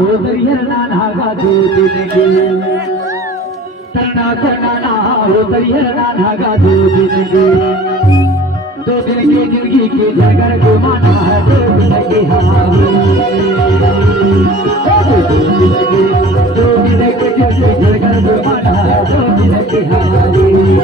हो तरियर ना नागा दो दिन के तरना करना ना हो तरियर ना नागा दो दिन के जिंदगी के झगड़ को माना है 2 दिन के हमारे 2 दिन के झगड़ को माना है 2 दिन के हमारे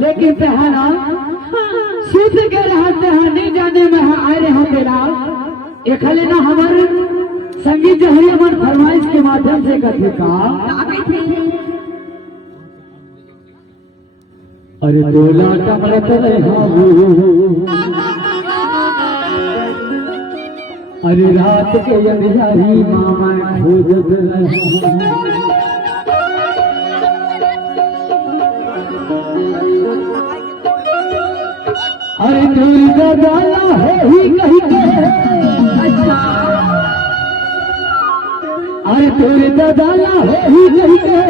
लेकिन पहला शुद्ध के रहते हैं नहीं जाने में आए रहे बेला एक ना हमारे संगीत जो है मन फरमाइश के माध्यम से कथे का अरे तोला टमड़त रहाबू अरे रात के अंधियारी मामा खोजत रहा अरे तेरी गदाला है ही कहीं के अच्छा अरे तेरी गदाला है ही कहीं के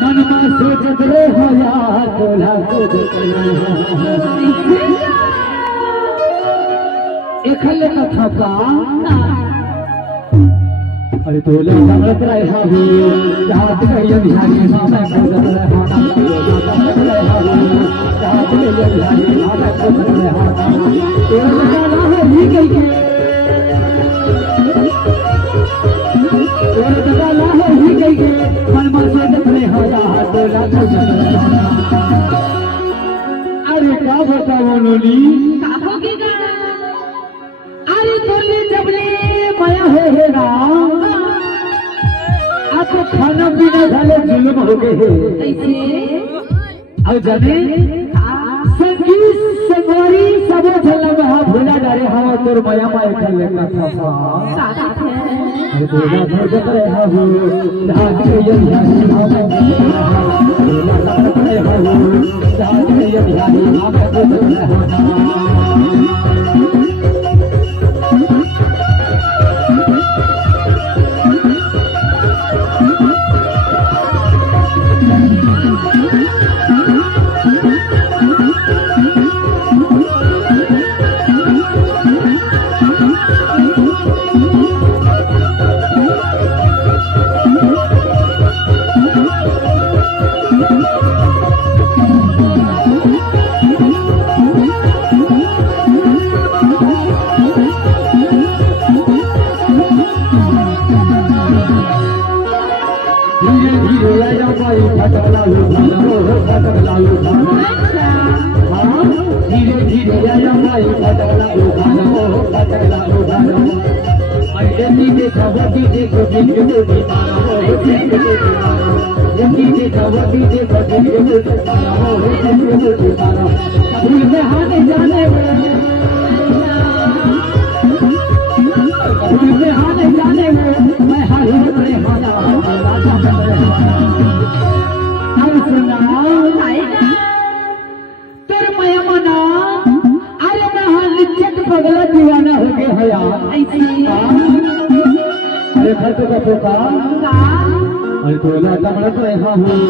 मन में सोचत रहे यार तोला खोजत एकल कथा का अरे तोला टमड़त रहा हूँ रात के अंधियारी मामा खोजत रहा अरे क्या बताओ लोली अरे तोले जबले माया हो राम आपको खाना पीना झाले जुलम हो गए अब जाने संगीत संगवारी सब झल्ला में हाँ भूला डाले हाँ तोर माया माया कर लेगा था अरे तोरा घर जब रहा हूँ रात के यंधारी हाँ मैं तोरा जब रहा हूँ रात के यंधारी हाँ मैं तो रहा धीरे धीरे जाने मैं हारी तेरे माया मना अरे मैं लिच्चत पगला दीवाना हो गया है यार अरे खर्च का पोका अरे तोला टमड़त रहा हूँ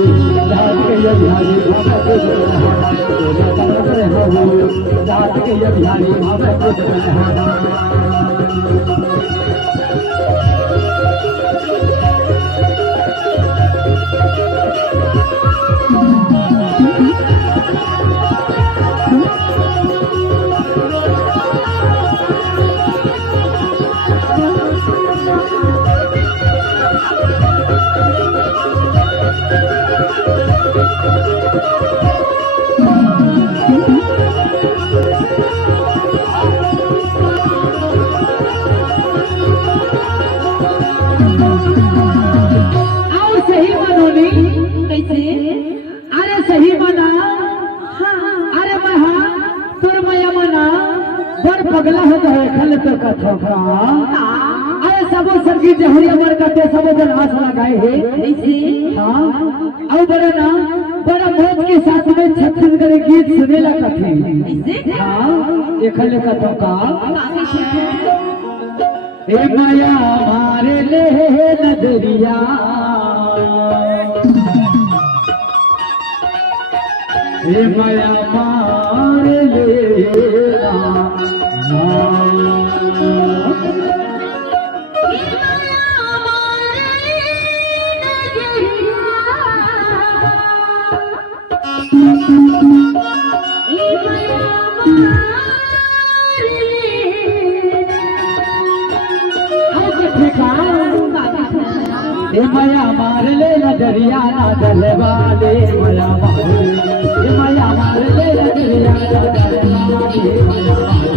रात के यंधारी मामा खोजत रहा तोला टमड़त रहा हूँ रात के यंधारी मामा खोजत रहा अरे सही मना अरे महा तोर मैया मना बड़ पगला हो गए खल तो कथो अरे सबो सरगी जहरी अमर करते सबो जन आस लगाए है हाँ अब बड़ा ना बड़ा मौत के साथ में छत्तीसगढ़ गीत सुनेला कथे हाँ ये खल कथो का ए माया मारे ले नजरिया हे माया मार लेना हे माया मार ले नजरिया ना जलवा ले माया मार माया मार ले नजरिया ना जलवा ले माया मार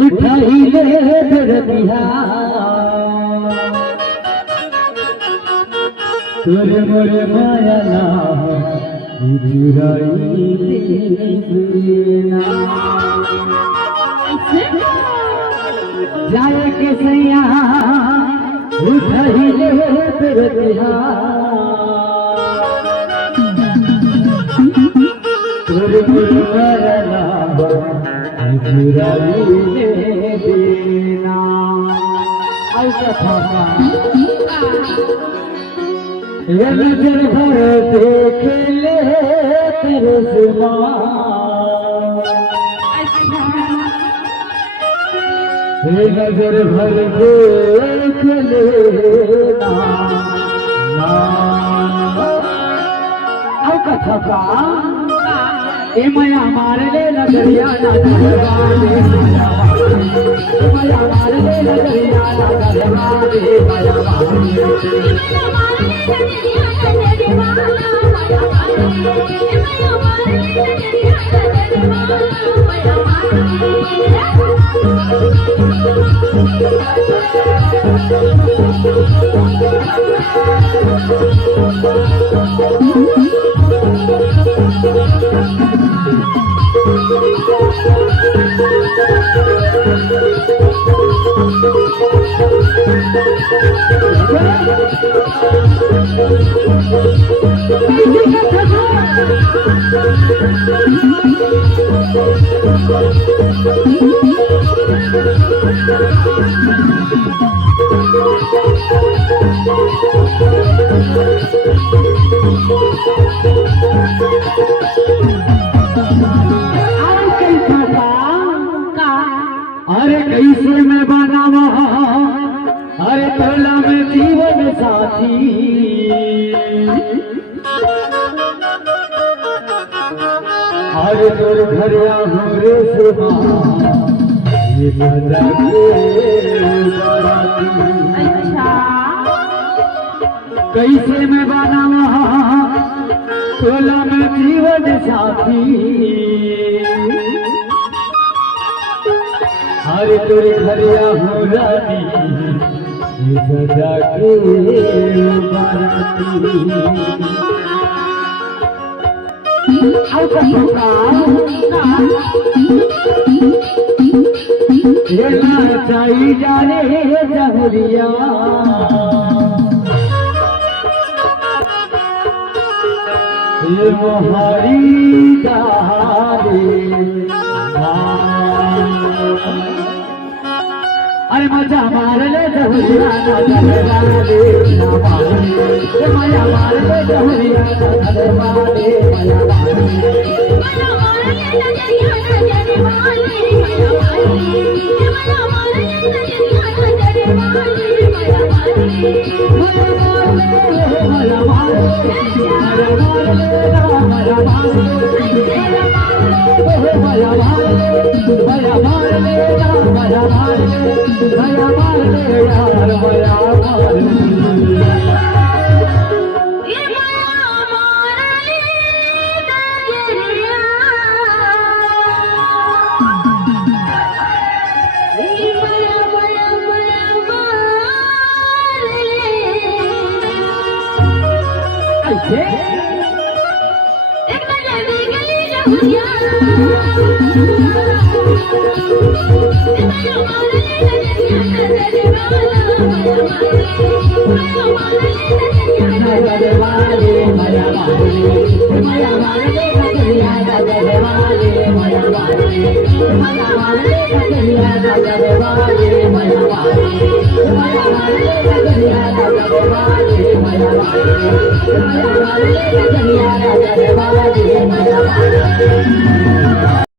उठाइले दरदिया तोरे मोरे माया ना जुराइले ना जाए के सैया उठाइले दरदिया तोरे मोरे माया ना जुराइले देना ऐसा था ये नजर भर देख ले तेरे सिवा ये नजर भर देख लेना कथा का ए मया मार ले नजरिया ना दरबारे मया मार ले नजरिया ना दरबारे मया मार ले नजरिया ना दरबारे मया मार अरे कैसे मैं बनावा अरे तोला में जीवन साथी अरे तोर घरिया हमरे सुना ये सदा के बाराती कैसे मैं बनावा तोला में जीवन साथी हरे तोरे घरिया हो रानी सजा के बाराती ये नाचाई जा रे जहरिया ये मोहारी अरे मजा मार ले जहुरिया ना दरबारे ना मारे मजा मार ले जहुरिया ना दरबारे मजा मार ले नजरिया ना दरबारे मजा मार ले नजरिया ना दरबारे मजा मार Thank you.